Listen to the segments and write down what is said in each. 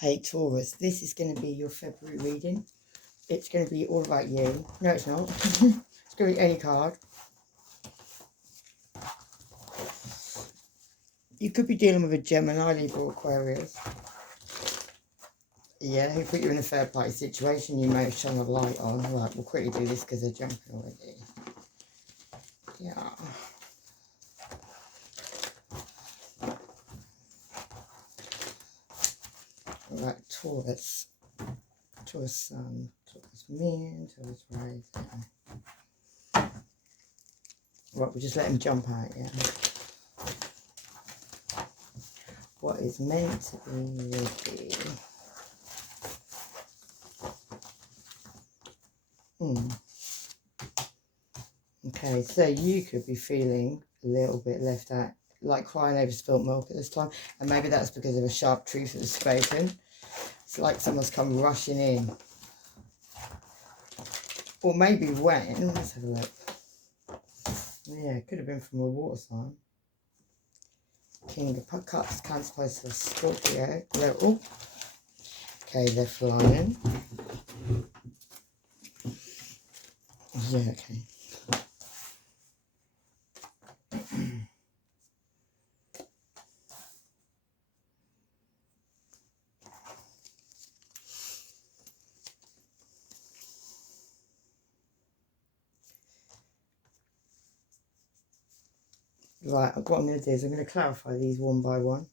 Hey Taurus, this is going to be your February reading. It's going to be all about you. No, it's not. It's going to be any card. You could be dealing with a Gemini, Libra, or Aquarius. Yeah, who put you in a third party situation you may have shone a light on. Right, we'll quickly do this because they're jumping already. Yeah. Right, Taurus. Taurus Sun, Taurus Moon, Taurus Rising. Right, we'll just let him jump out, yeah. What is meant to be will be. Okay, so you could be feeling a little bit left out, like crying over spilt milk at this time. And maybe that's because of a sharp truth that was spoken. It's like someone's come rushing in. Or maybe when, let's have a look. Yeah, it could have been from a water sign. King of Cups, Cancer, Pisces, Scorpio. Oh, okay, they're flying. Yeah, okay. Right, what I'm going to do is I'm going to clarify these one by one.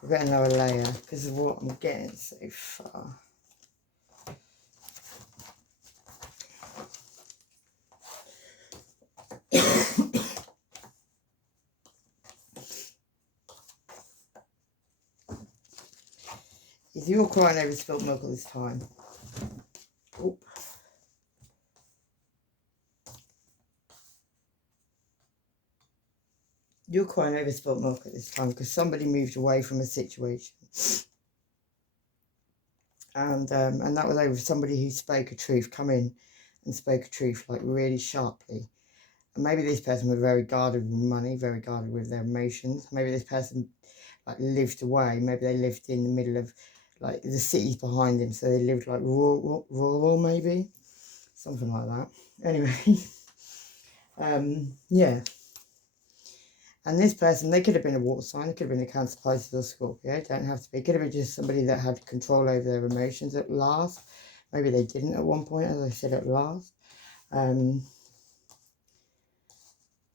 We'll get another layer because of what I'm getting so far. Is you're crying over spilt milk all this time? Oh. You're crying over spilt milk at this time because somebody moved away from a situation. And that was over somebody who spoke a truth, come in and spoke a truth like really sharply. And maybe this person was very guarded with money, very guarded with their emotions. Maybe this person like lived away. Maybe they lived in the middle of like the cities behind him, so they lived like rural maybe, something like that. Anyway, yeah. And this person, they could have been a water sign, it could have been a Cancer, Pisces or Scorpio, it don't have to be. It could have been just somebody that had control over their emotions at last. Maybe they didn't at one point, as I said, at last.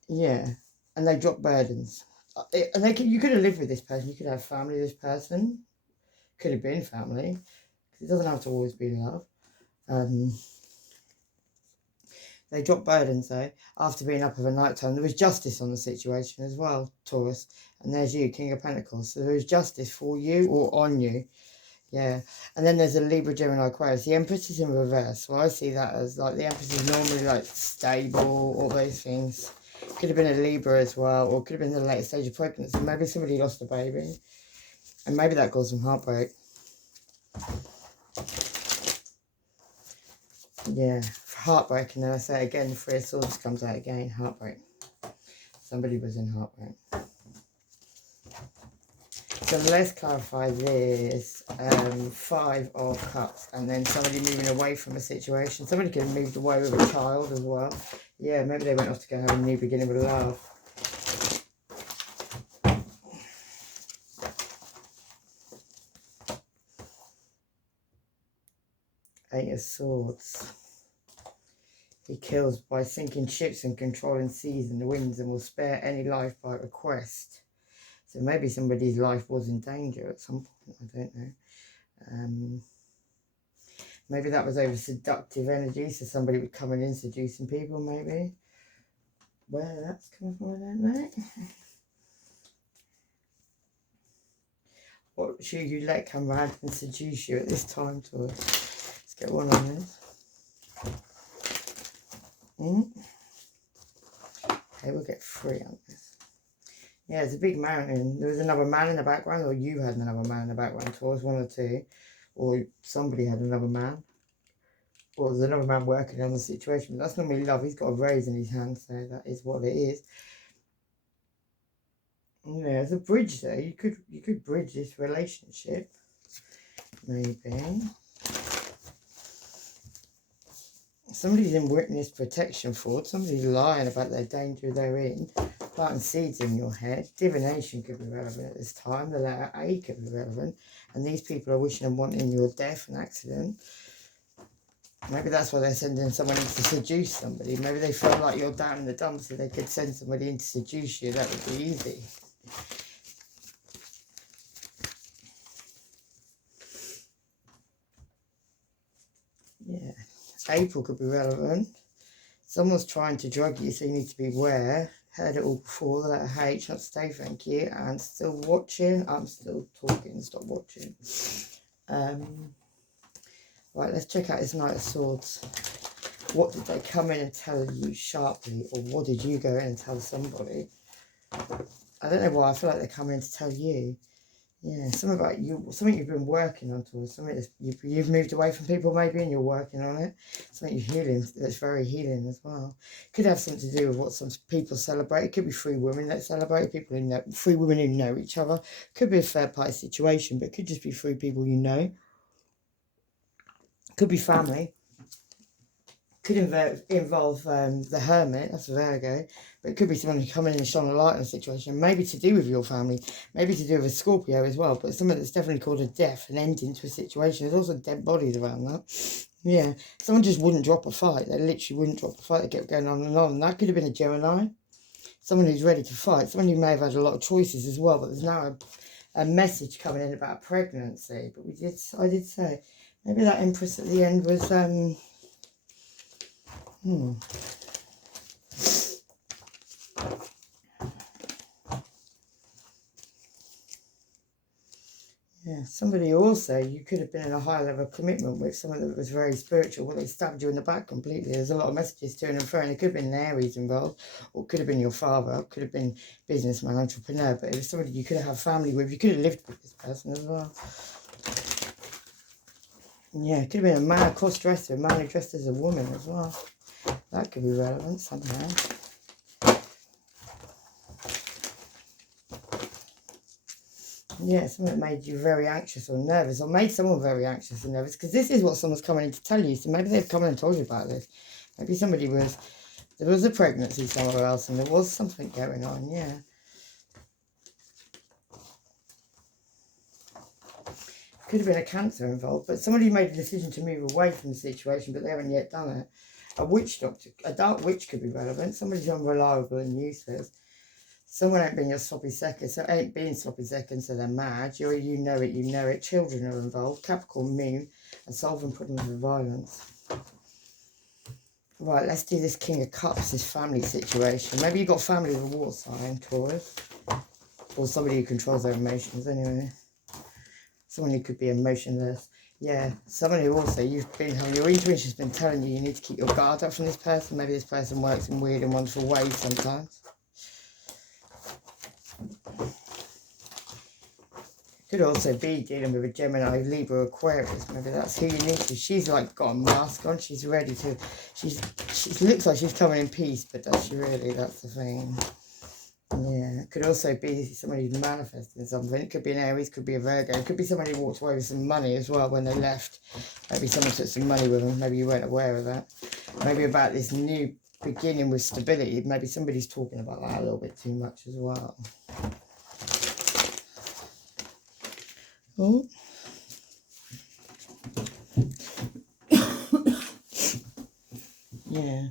Yeah, and they dropped burdens. And you could have lived with this person, you could have family with this person. Could have been family, because it doesn't have to always be love. They dropped burdens though, after being up of a night time. There was justice on the situation as well, Taurus. And there's you, King of Pentacles. So there was justice for you or on you. Yeah. And then there's a Libra, Gemini, Aquarius. The Empress is in reverse. So I see that as like the Empress is normally like stable, all those things. Could have been a Libra as well, or could have been the late stage of pregnancy. Maybe somebody lost a baby. And maybe that caused some heartbreak. Yeah, heartbreak, and then I say again, the Three of Swords comes out again, heartbreak. Somebody was in heartbreak. So let's clarify this. 5 of Cups, and then somebody moving away from a situation. Somebody could have moved away with a child as well. Yeah, maybe they went off to go have a new beginning with love. Eight of Swords. He kills by sinking ships and controlling seas and the winds, and will spare any life by request. So maybe somebody's life was in danger at some point, I don't know. Maybe that was over seductive energy, so somebody would come in and seducing people, maybe. Where that's coming from, I don't know. What should you let come round and seduce you at this time, Taurus? Let's get one on this. Okay, we'll get 3 on this. Yeah, it's a big mountain. There was another man in the background, or you had another man in the background, Taurus, one or two. Or somebody had another man. Or there's another man working on the situation. But that's normally love. He's got a rose in his hand, so that is what it is. Yeah, there's a bridge there. You could bridge this relationship. maybe. Somebody's in witness protection fraud. Somebody's lying about their danger they're in. Planting seeds in your head. Divination could be relevant at this time. The letter A could be relevant. And these people are wishing and wanting your death and accident. Maybe that's why they're sending someone in to seduce somebody. Maybe they feel like you're down in the dumps, so they could send somebody in to seduce you. That would be easy. Yeah. April could be relevant. Someone's trying to drug you, so you need to beware. Heard it all before. The letter H, not stay, thank you. And still watching. I'm still talking, stop watching. Right, let's check out this Knight of Swords. What did they come in and tell you sharply? Or what did you go in and tell somebody? I don't know why. I feel like they're coming in to tell you. Yeah, something about you, something you've been working on towards, something that's, you've moved away from people maybe and you're working on it. Something you're healing, that's very healing as well. Could have something to do with what some people celebrate. It could be three women that celebrate, people who know, three women who know each other. Could be a third party situation, but it could just be three people you know. Could be family. Could involve the Hermit, that's a Virgo, but it could be someone who come in and shone a light on a situation, maybe to do with your family, maybe to do with a Scorpio as well, but something that's definitely called a death, an ending to a situation. There's also dead bodies around that. Yeah, someone just wouldn't drop a fight. They literally wouldn't drop a fight. They kept going on and on. That could have been a Gemini, someone who's ready to fight, someone who may have had a lot of choices as well, but there's now a message coming in about pregnancy. But I did say, maybe that Empress at the end was, Yeah, somebody also, you could have been in a high level of commitment with someone that was very spiritual. Well, they stabbed you in the back completely. There's a lot of messages to and fro, and it could have been an Aries involved, or it could have been your father, it could have been businessman, entrepreneur, but it was somebody you could have had family with. You could have lived with this person as well. Yeah, it could have been a man, cross-dresser, a man who dressed as a woman as well. That could be relevant somehow. Yeah, something that made you very anxious or nervous, or made someone very anxious and nervous, because this is what someone's coming in to tell you. So maybe they've come in and told you about this. Maybe there was a pregnancy somewhere else and there was something going on, yeah. Could have been a cancer involved, but somebody made a decision to move away from the situation, but they haven't yet done it. A witch doctor, a dark witch could be relevant. Somebody's unreliable and useless. Someone ain't being your sloppy second, so ain't being sloppy second, so they're mad. You know it. Children are involved. Capricorn moon and solving problems with violence. Right, let's do this King of Cups, this family situation. Maybe you've got family with a water sign, Taurus. Or somebody who controls their emotions anyway. Someone who could be emotionless. Yeah, someone who also your intuition's been telling you need to keep your guard up from this person. Maybe this person works in weird and wonderful ways sometimes. Could also be dealing with a Gemini, Libra, Aquarius. Maybe that's who you need to. She's like got a mask on. She's ready to. She looks like she's coming in peace, but does she really? That's the thing. Yeah. It could also be somebody who's manifesting something. It could be an Aries, could be a Virgo. It could be somebody who walked away with some money as well when they left. Maybe someone took some money with them. Maybe you weren't aware of that. Maybe about this new beginning with stability. Maybe somebody's talking about that a little bit too much as well. Oh. Yeah,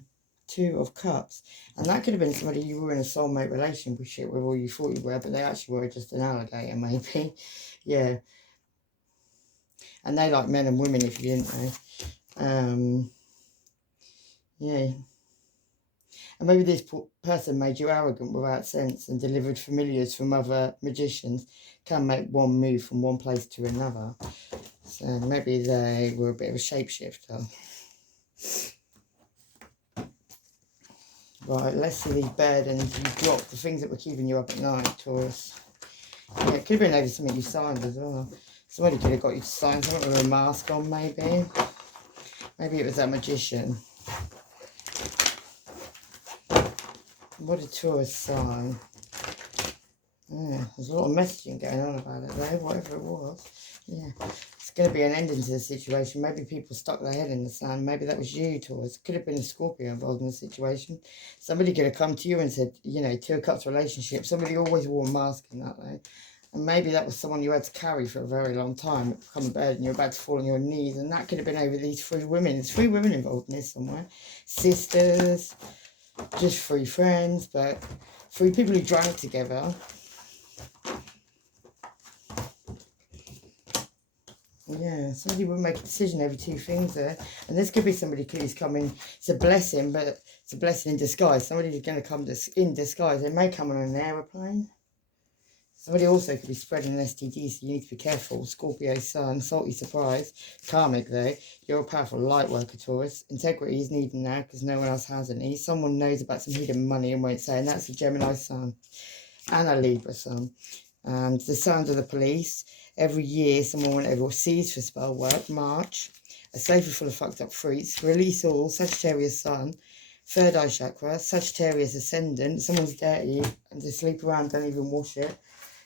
Two of Cups. And that could have been somebody you were in a soulmate relationship with, or you thought you were, but they actually were just an alligator, maybe. Yeah. And they like men and women, if you didn't know. Yeah. And maybe this person made you arrogant without sense and delivered familiars from other magicians. Can make one move from one place to another. So maybe they were a bit of a shapeshifter. Right, let's see these burdens you dropped, the things that were keeping you up at night, Taurus. Yeah, it could have been maybe something you signed as well. Somebody could have got you to sign something with a mask on, maybe. Maybe it was that magician. What did Taurus sign? Yeah, there's a lot of messaging going on about it though, whatever it was. Yeah, it's going to be an ending to the situation. Maybe people stuck their head in the sand. Maybe that was you, Taurus. Could have been a Scorpio involved in the situation. Somebody could have come to you and said, you know, 2 of Cups relationship. Somebody always wore a mask in that way. And maybe that was someone you had to carry for a very long time. It become a burden. You're about to fall on your knees. And that could have been over these 3 women. There's 3 women involved in this somewhere. Sisters, just 3 friends, but 3 people who drank together. Yeah, somebody would make a decision over 2 things there. And this could be somebody who's coming. It's a blessing, but it's a blessing in disguise. Somebody who's going to come in disguise. They may come on an aeroplane. Somebody also could be spreading an STD, so you need to be careful. Scorpio sun, salty surprise. Karmic though. You're a powerful light worker, Taurus. Integrity is needed now because no one else has any. Someone knows about some hidden money and won't say, and that's a Gemini sun and a Libra sun. And the sound of the police. Every year, someone went over seas for spell work. March. A safer full of fucked up fruits. Release all. Sagittarius sun. 3rd eye chakra. Sagittarius ascendant. Someone's dirty and they sleep around, don't even wash it.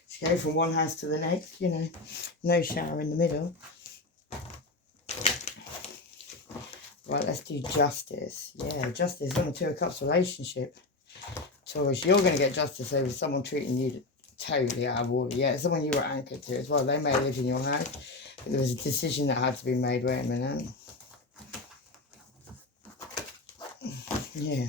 Just go from one house to the next, you know. No shower in the middle. Right, let's do justice. Yeah, justice on a 2 of Cups relationship. Taurus, you're going to get justice over someone treating you totally out of order. Yeah, someone you were anchored to as well. They may have lived in your house, but there was a decision that had to be made. Wait a minute. Yeah.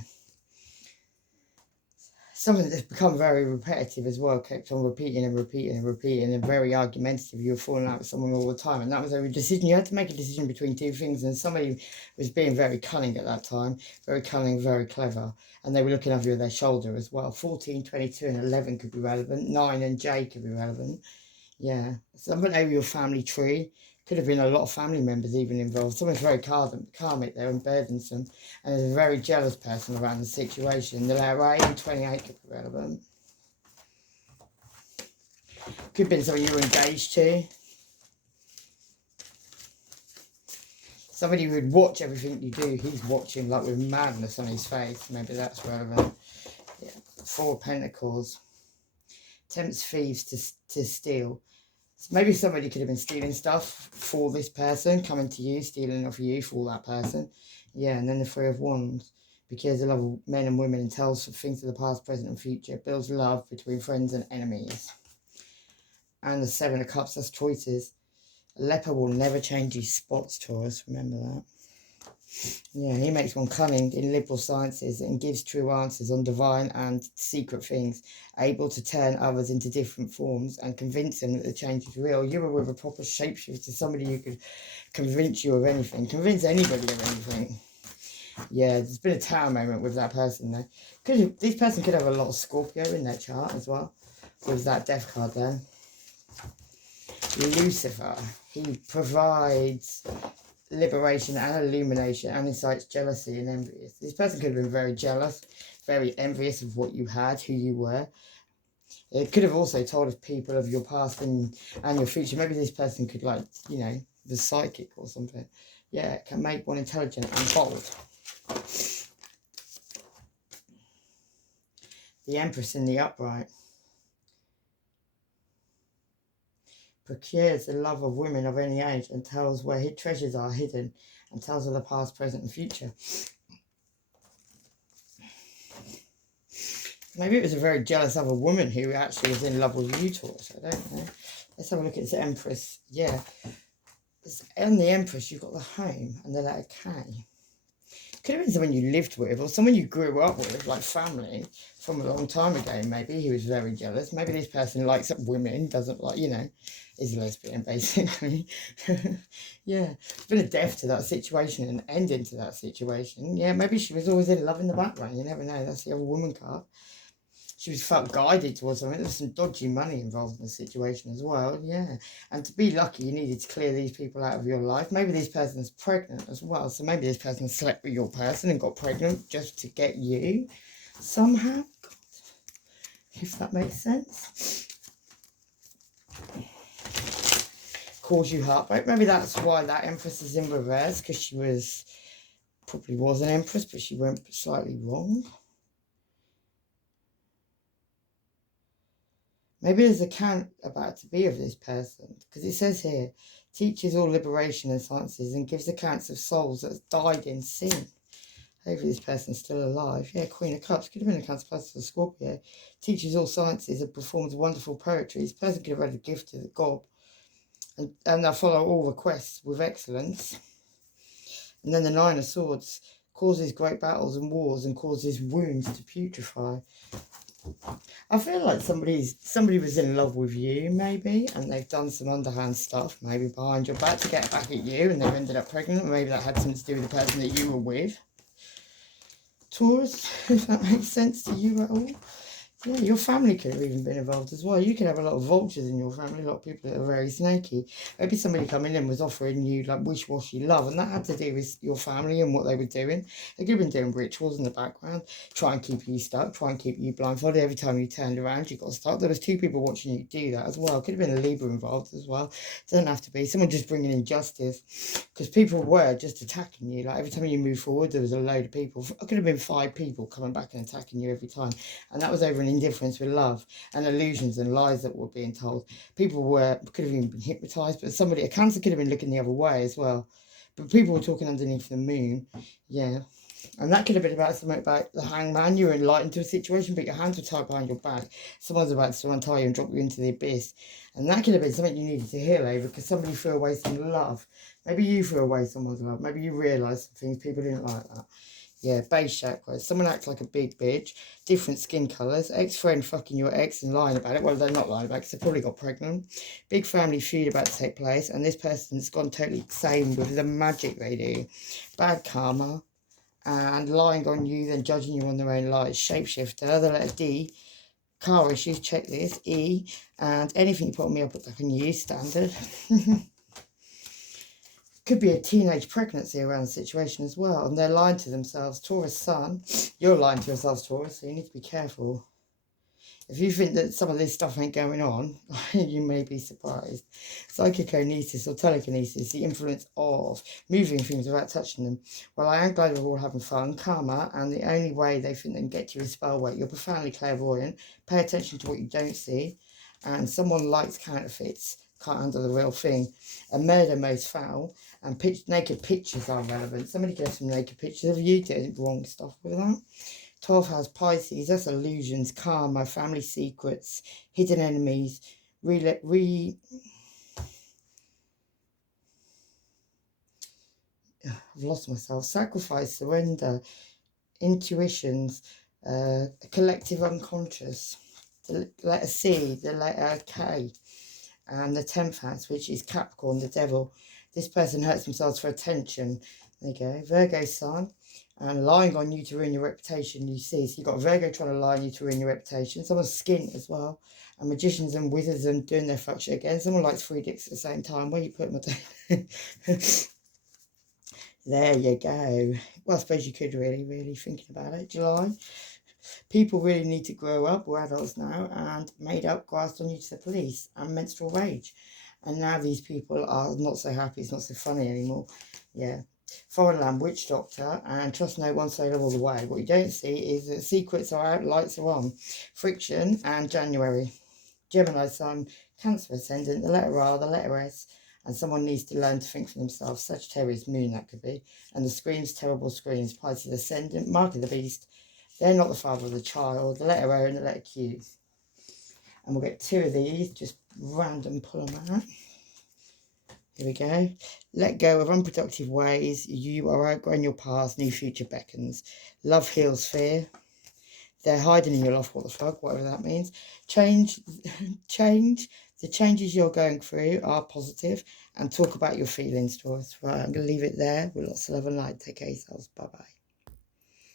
Something that's become very repetitive as well, kept on repeating and repeating and repeating, and very argumentative. You were falling out with someone all the time, and that was a decision. You had to make a decision between 2 things, and somebody was being very cunning at that time, very cunning, very clever, and they were looking over their shoulder as well. 14, 22, and 11 could be relevant. 9 and J could be relevant. Yeah, something over your family tree. Could have been a lot of family members even involved. Someone's very karmic there and burdensome. And there's a very jealous person around the situation. The letter A and 28 could be relevant. Could have been someone you were engaged to. Somebody who would watch everything you do. He's watching like with madness on his face. Maybe that's relevant. Yeah. 4 of Pentacles. Tempts thieves to steal. So maybe somebody could have been stealing stuff for this person, coming to you, stealing off you for that person. Yeah, and then the 3 of Wands. Because the love of men and women and tells things of the past, present and future. Builds love between friends and enemies. And the 7 of Cups, that's choices. A leper will never change his spots, Taurus, remember that. Yeah, he makes one cunning in liberal sciences and gives true answers on divine and secret things, able to turn others into different forms and convince them that the change is real. You were with a proper shapeshifter, somebody who could convince you of anything, convince anybody of anything. Yeah, there's been a tower moment with that person there. This person could have a lot of Scorpio in their chart as well, with that death card there. Lucifer, he provides liberation and illumination and incites jealousy and envious. This person could have been very jealous, very envious of what you had, who you were. It could have also told of people of your past and your future. Maybe this person could, like, you know, the psychic or something. Yeah, it can make one intelligent and bold. The Empress in the upright. Procures the love of women of any age and tells where his treasures are hidden and tells of the past, present and future. Maybe it was a very jealous other woman who actually was in love with you, Taurus. I don't know. Let's have a look at this Empress. Yeah. On the Empress, you've got the home and the letter K. Could have been someone you lived with or someone you grew up with, like family, from a long time ago, maybe. He was very jealous. Maybe this person likes women, doesn't like, you know, is lesbian, basically. Yeah. There's been a death to that situation, an ending to that situation. Yeah, maybe she was always in love in the background. You never know. That's the other woman card. She was felt guided towards something. There's some dodgy money involved in the situation as well, yeah. And to be lucky, you needed to clear these people out of your life. Maybe this person's pregnant as well. So maybe this person slept with your person and got pregnant just to get you somehow. God, if that makes sense. Cause you heartbreak. Maybe that's why that Empress is in reverse, because she probably was an Empress, but she went slightly wrong. Maybe there's a count about to be of this person, because it says here, teaches all liberation and sciences and gives accounts of souls that have died in sin. Hopefully this person's still alive. Yeah, Queen of Cups. Could have been a Cancer for Scorpio. Teaches all sciences and performs wonderful poetry. This person could have had a gift to the god. And they follow all requests with excellence. And then the Nine of Swords causes great battles and wars and causes wounds to putrefy. I feel like somebody was in love with you, maybe, and they've done some underhand stuff, maybe behind your back to get back at you, and they've ended up pregnant. Maybe that had something to do with the person that you were with. Taurus, if that makes sense to you at all. Yeah, your family could have even been involved as well. You could have a lot of vultures in your family, a lot of people that are very snaky. Maybe somebody coming in was offering you like wish-washy love, and that had to do with your family and what they were doing. They could have been doing rituals in the background, try and keep you stuck, try and keep you blindfolded. Every time you turned around, you got stuck. There was 2 people watching you do that as well. Could have been a Libra involved as well. Doesn't have to be. Someone just bringing injustice, because people were just attacking you. Like every time you move forward, there was a load of people. It could have been 5 people coming back and attacking you every time, and that was over an indifference with love and illusions and lies that were being told. People could have even been hypnotized, but a Cancer could have been looking the other way as well. But people were talking underneath the moon, yeah. And that could have been about something about the hangman. You were enlightened to a situation, but your hands were tied behind your back. Someone's about to untie you and drop you into the abyss. And that could have been something you needed to heal over, because somebody threw away some love. Maybe you threw away someone's love. Maybe you realised some things people didn't like that. Yeah, base chakras. Someone acts like a big bitch, different skin colours, ex-friend fucking your ex and lying about it. Well, they're not lying about it because they probably got pregnant. Big family feud about to take place, and this person's gone totally insane with the magic they do. Bad karma, and lying on you, then judging you on their own lies. Shapeshifter, the letter D. Car issues, checklist, E. And anything you put on me, I'll put back on you, standard. Could be a teenage pregnancy around the situation as well, and they're lying to themselves. Taurus sun, you're lying to yourselves, Taurus, so you need to be careful. If you think that some of this stuff ain't going on, you may be surprised. Psychokinesis or telekinesis, the influence of moving things without touching them. Well, I am glad we're all having fun. Karma, and the only way they think they can get to you is spell work. You're profoundly clairvoyant. Pay attention to what you don't see. And someone likes counterfeits, can't handle the real thing. A murder most foul, and naked pictures are relevant. Somebody could have some naked pictures of you doing wrong stuff with that. 12th house Pisces, that's illusions, karma, family secrets, hidden enemies, I've lost myself. Sacrifice, surrender, intuitions, collective unconscious, the letter C, the letter K, and the 10th house, which is Capricorn, the devil. This person hurts themselves for attention. There you go. Virgo sun, and lying on you to ruin your reputation, you see. So you've got Virgo trying to lie on you to ruin your reputation. Someone's skint as well. And magicians and wizards and doing their fuck shit again. Someone likes 3 dicks at the same time. Where you put my There you go. Well, I suppose you could really thinking about it. July. People really need to grow up. We're adults now. And made up, grasped on you to the police. And menstrual rage. And now these people are not so happy. It's not so funny anymore. Yeah. Foreign land, witch doctor, and trust no one, sailor all the way. What you don't see is that secrets are out, lights are on. Friction and January. Gemini sun, Cancer ascendant, the letter R, the letter S, and someone needs to learn to think for themselves. Sagittarius moon, that could be. And the screams, terrible screams. Pisces ascendant, mark of the beast. They're not the father of the child. The letter O and the letter Q. And we'll get 2 of these, just random pull them out. Here we go. Let go of unproductive ways. You are outgrowing your past. New future beckons. Love heals fear. They're hiding in your love. What the fuck? Whatever that means. Change. The changes you're going through are positive. And talk about your feelings to us. Right, I'm going to leave it there with lots of love and light. Take care of yourselves. Bye-bye.